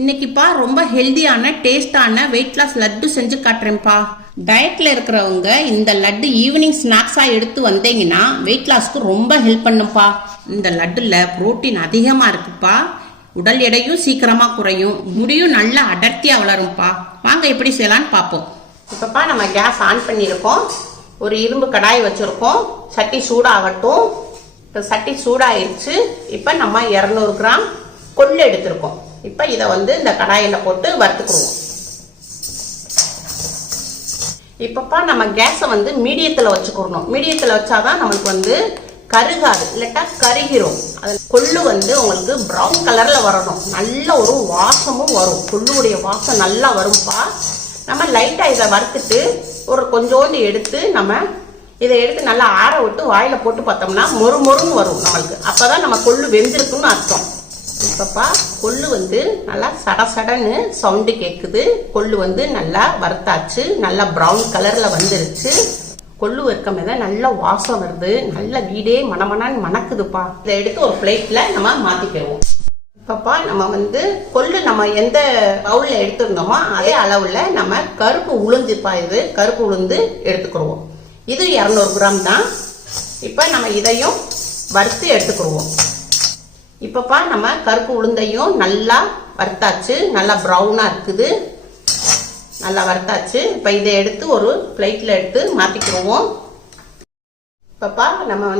இன்னைக்குப்பா ரொம்ப ஹெல்தியான டேஸ்டான வெயிட் லாஸ் லட்டு செஞ்சு காட்டுறேன்ப்பா. டயட்ல இருக்கிறவங்க இந்த லட்டு ஈவினிங் ஸ்நாக்ஸா எடுத்து வந்தீங்கன்னா வெயிட் லாஸ்க்கு ரொம்ப ஹெல்ப் பண்ணுப்பா. இந்த லட்டுல புரோட்டீன் அதிகமா இருக்குப்பா. உடல் எடையும் சீக்கிரமா குறையும், முடியும் நல்லா அடர்த்தியா வளரும்ப்பா. வாங்க எப்படி செய்யலான்னு பார்ப்போம். இப்பப்பா நம்ம கேஸ் ஆன் பண்ணியிருக்கோம். ஒரு இரும்பு கடாய் வச்சிருக்கோம். சட்டி சூடாகட்டும். இப்போ சட்டி சூடாயிருச்சு. இப்போ நம்ம 200 கிராம் கொள்ளு எடுத்திருக்கோம். இப்போ இதை இந்த கடாயில் போட்டு வறுத்துக்குருவோம். இப்பப்பா நம்ம கேஸை மீடியத்தில் வச்சுக்கிறணும். மீடியத்தில் வச்சாதான் நம்மளுக்கு கருகாது, இல்லட்டா கருகிரும். அது கொள்ளு உங்களுக்கு ப்ரௌன் கலர்ல வரணும். நல்ல ஒரு வாசமும் வரும். கொள்ளுடைய வாசம் நல்லா வரும்பா. நம்ம லைட்டா இதை வறுத்துட்டு ஒரு கொஞ்சோண்டு எடுத்து நம்ம இதை எடுத்து நல்லா ஆற விட்டு வாயில போட்டு பார்த்தோம்னா மொறு மொறுன்னு வரும் நம்மளுக்கு. அப்பதான் நம்ம கொள்ளு வெந்திருக்குன்னு அர்த்தம். இப்பப்பா கொள்ளு நல்லா சடசடன்னு சவுண்டு கேட்குது. கொள்ளு நல்லா வறுத்தாச்சு. நல்லா ப்ரௌன் கலர்ல வந்துருச்சு. கொள்ளு வறுக்கம் நல்ல வாசம் வருது. நல்ல வீடே மணமணான்னு மணக்குதுப்பா. இதை எடுத்து ஒரு பிளேட்ல நம்ம மாத்திக்கிடுவோம். இப்பப்பா நம்ம கொள்ளு நம்ம எந்த பவுல்ல எடுத்திருந்தோமோ அதே அளவுல நம்ம கருப்பு உளுந்துப்பா. இது கருப்பு உளுந்து எடுத்துக்கிடுவோம். இது 200 கிராம் தான். இப்ப நம்ம இதையும் வறுத்து எடுத்துக்கிடுவோம். இப்பப்பா நம்ம கருப்பு உளுந்தையும் நல்லா வறுத்தாச்சு. நல்லா ப்ரௌனா இருக்குது. நல்லா வறுத்தாச்சு. இப்ப இதை எடுத்து ஒரு பிளேட்ல எடுத்து மாத்திக்கிடுவோம். இப்பப்பா நம்ம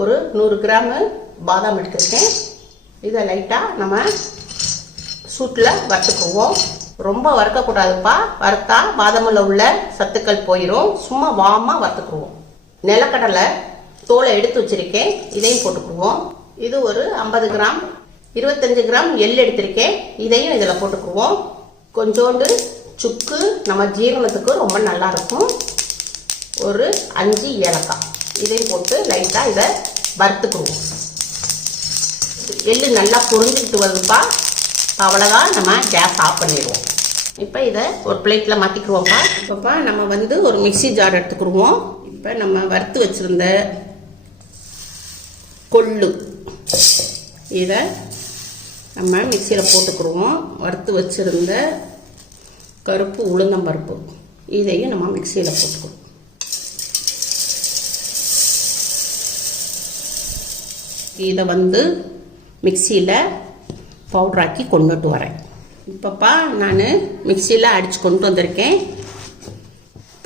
ஒரு 100 கிராம் பாதாம் எடுத்திருக்கேன். இதை லைட்டா நம்ம சூட்ல வறுத்துக்குவோம். ரொம்ப வறுக்கக்கூடாதுப்பா. வறுத்தா பாதாமில் உள்ள சத்துக்கள் போயிடும். சும்மா வாமா வறுத்துக்குவோம். நிலக்கடலை தோலை எடுத்து வச்சிருக்கேன். இதையும் போட்டுக்குவோம். இது ஒரு 50 கிராம் 25 கிராம் எள் எடுத்திருக்கேன். இதையும் இதில் போட்டுக்குவோம். கொஞ்சோண்டு சுக்கு நம்ம ஜீரணத்துக்கு ரொம்ப நல்லா இருக்கும். ஒரு 5 ஏலக்காய் இதையும் போட்டு லைட்டாக இதை வறுத்துக்குவோம். எள்ளு நல்லா பொரிஞ்சுக்கிட்டு வருதுப்பா. அவ்வளோதான், நம்ம கேஸ் ஆஃப் பண்ணிடுவோம். இப்போ இதை ஒரு பிளேட்டில் மாற்றிக்குவோம்ப்பா. இப்போப்பா நம்ம ஒரு மிக்சி ஜார் எடுத்துக்கிடுவோம். இப்போ நம்ம வறுத்து வச்சுருந்த கொள்ளு இதை நம்ம மிக்சியில் போட்டுக்கிடுவோம். வறுத்து வச்சுருந்த கருப்பு உளுந்தம்பருப்பு இதையும் நம்ம மிக்சியில் போட்டுக்குவோம். இதை மிக்சியில் பவுடராக்கி கொண்டுட்டு வரேன். இப்பப்பா நான் மிக்சியில் அடித்து கொண்டு வந்திருக்கேன்.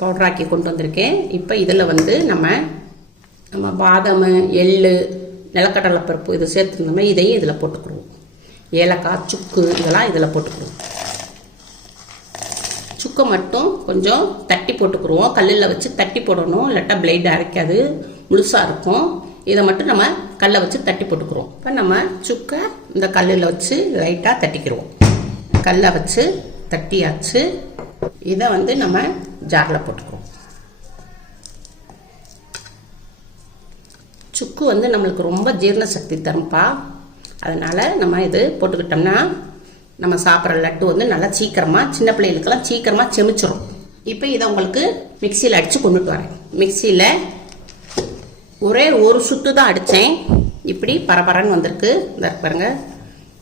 பவுடராக்கி கொண்டு வந்திருக்கேன். இப்போ இதில் நம்ம பாதாம், எள்ளு, நிலக்கடலை பருப்பு இதை சேர்த்துருந்தோமே இதையும் இதில் போட்டுக்கிடுவோம். ஏலக்காய், சுக்கு இதெல்லாம் இதில் போட்டுக்கிடுவோம். சுக்கை மட்டும் கொஞ்சம் தட்டி போட்டுக்கிடுவோம். கல்லில் வச்சு தட்டி போடணும், இல்லாட்டா பிளேட் அரைக்காது, முழுசாக இருக்கும். இதை மட்டும் நம்ம கல்லை வச்சு தட்டி போட்டுக்கிறோம். இப்போ நம்ம சுக்கை இந்த கல்லில் வச்சு லைட்டாக தட்டிக்கிடுவோம். கல்லை வச்சு தட்டியாச்சு. இதை நம்ம ஜாரில் போட்டுக்கிறோம். சுக்கு நம்மளுக்கு ரொம்ப ஜீரண சக்தி தரும்பா. அதனால நம்ம இது போட்டுக்கிட்டோம்னா நம்ம சாப்பிட்ற லட்டு நல்லா சீக்கிரமாக, சின்ன பிள்ளைகளுக்கெல்லாம் சீக்கிரமாக செமிச்சிடும். இப்போ இதை உங்களுக்கு மிக்சியில் அடித்து கொண்டுட்டு வரேன். மிக்சியில் ஒரே ஒரு சுத்து தான் அடித்தேன். இப்படி பரபரன்னு வந்திருக்கு. இந்த பாருங்க,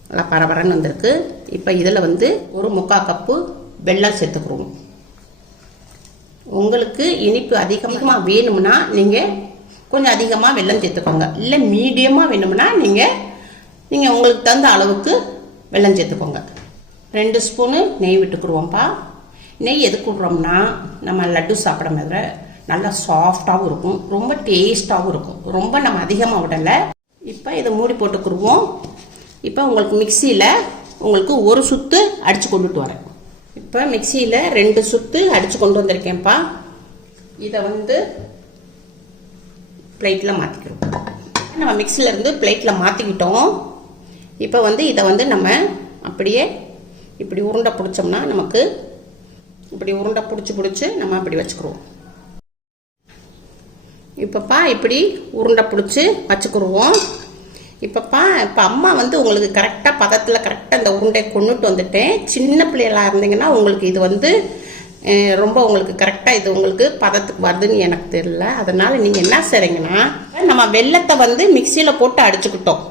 நல்லா பரபரன்னு வந்திருக்கு. இப்போ இதில் ஒரு 3/4 கப்பு வெல்லம் சேர்த்துக்குருவோம். உங்களுக்கு இனிப்பு அதிகமாக வேணும்னா நீங்கள் கொஞ்சம் அதிகமாக வெல்லம் சேர்த்துக்கோங்க. இல்லை மீடியமாக வேணும்னா நீங்கள் உங்களுக்கு தகுந்த அளவுக்கு வெல்லம் சேர்த்துக்கோங்க. 2 ஸ்பூனு நெய் விட்டுக்குருவோம்ப்பா. நெய் எதுக்கு விட்றோம்னா நம்ம லட்டு சாப்பிட மாதிரி நல்லா சாஃப்டாகவும் இருக்கும், ரொம்ப டேஸ்டாகவும் இருக்கும். ரொம்ப நம்ம அதிகமாக விடலை. இப்போ இதை மூடி போட்டுக்குருவோம். இப்போ உங்களுக்கு மிக்சியில் உங்களுக்கு ஒரு சுத்து அடித்து கொண்டுட்டு வரேன். இப்போ மிக்சியில் 2 சுத்து அடித்து கொண்டு வந்திருக்கேன்ப்பா. இதை பிளேட்டில் மாற்றிக்கிறோம். நம்ம மிக்சியிலேருந்து பிளேட்டில் மாற்றிக்கிட்டோம். இப்போ இதை நம்ம அப்படியே இப்படி உருண்டை பிடிச்சோம்னா நமக்கு இப்படி உருண்டை பிடிச்சி நம்ம அப்படி வச்சுக்கிடுவோம். இப்பப்பா இப்படி உருண்டை பிடிச்சி வச்சுக்கிடுவோம். இப்பப்பா இப்போ அம்மா உங்களுக்கு கரெக்டாக பதத்தில் கரெக்டாக இந்த உருண்டையை கொண்டுட்டு வந்துட்டேன். சின்ன பிள்ளைகளாக இருந்தீங்கன்னா உங்களுக்கு இது ரொம்ப உங்களுக்கு கரெக்டாக இது உங்களுக்கு பதத்துக்கு வருதுன்னு எனக்கு தெரியல. அதனால் நீங்கள் என்ன செய்கிறீங்கன்னா நம்ம வெல்லத்தை மிக்சியில் போட்டு அடிச்சுக்கிட்டோம்.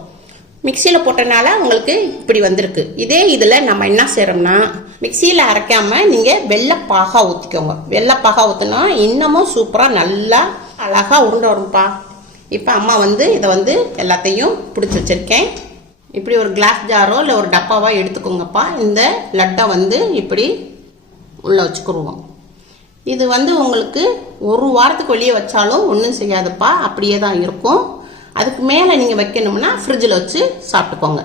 மிக்சியில் போட்டனால உங்களுக்கு இப்படி வந்திருக்கு. இதே இதில் நம்ம என்ன செய்கிறோம்னா, மிக்சியில் அரைக்காம நீங்கள் வெள்ளைப்பாகா ஊற்றிக்கோங்க. வெள்ளைப்பாகா ஊற்றினா இன்னமும் சூப்பராக நல்லா அழகாக உருண்டை வரும்ப்பா. இப்போ அம்மா இதை எல்லாத்தையும் பிடிச்சி வச்சுருக்கேன். இப்படி ஒரு கிளாஸ் ஜாரோ இல்லை ஒரு டப்பாவோ எடுத்துக்கோங்கப்பா. இந்த லட்டை இப்படி உள்ளே வச்சுக்கிடுவோம். இது உங்களுக்கு ஒரு வாரத்துக்கு வெளியே வச்சாலும் ஒன்றும் செய்யாதுப்பா, அப்படியே தான் இருக்கும். அதுக்கு மேலே நீங்கள் வைக்கணும்னா ஃப்ரிட்ஜில் வச்சு சாப்பிட்டுக்கோங்க.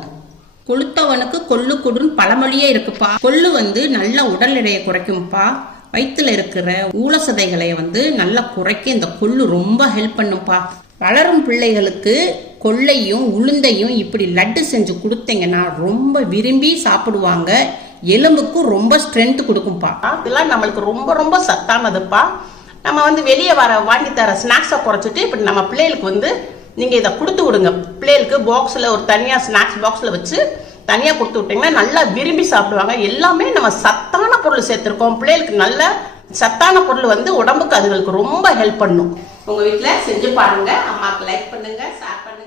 கொளுத்தவனுக்கு கொள்ளு கொடுன்னு பழமொழியே இருக்குப்பா. கொள்ளு நல்ல உடல் எடையை குறைக்கும்ப்பா. வயிற்றுல இருக்கிற ஊழசதைகளை நல்லா குறைக்க இந்த கொள்ளு ரொம்ப ஹெல்ப் பண்ணும்ப்பா. வளரும் பிள்ளைகளுக்கு கொள்ளையும் உளுந்தையும் இப்படி லட்டு செஞ்சு கொடுத்தீங்கன்னா ரொம்ப விரும்பி சாப்பிடுவாங்க. எலும்புக்கும் ரொம்ப ஸ்ட்ரென்த் கொடுக்கும்ப்பா. இதெல்லாம் நம்மளுக்கு ரொம்ப ரொம்ப சத்தானதுப்பா. நம்ம வெளியே வாங்கி தர ஸ்நாக்ஸை குறைச்சிட்டு இப்படி நம்ம பிள்ளைகளுக்கு நீங்கள் இதை கொடுத்து விடுங்க. பிள்ளைகளுக்கு பாக்ஸில் ஒரு தனியாக ஸ்நாக்ஸ் பாக்ஸில் வச்சு தனியாக கொடுத்து விட்டிங்கன்னா நல்லா விரும்பி சாப்பிடுவாங்க. எல்லாமே நம்ம சத்தான பொருள் சேர்த்துருக்கோம். பிள்ளைகளுக்கு நல்ல சத்தான பொருள் உடம்புக்கு அதுகளுக்கு ரொம்ப ஹெல்ப் பண்ணும். உங்கள் வீட்டில் செஞ்சு பாருங்கள். அம்மாவுக்கு லைக் பண்ணுங்கள், ஷேர் பண்ணுங்கள்.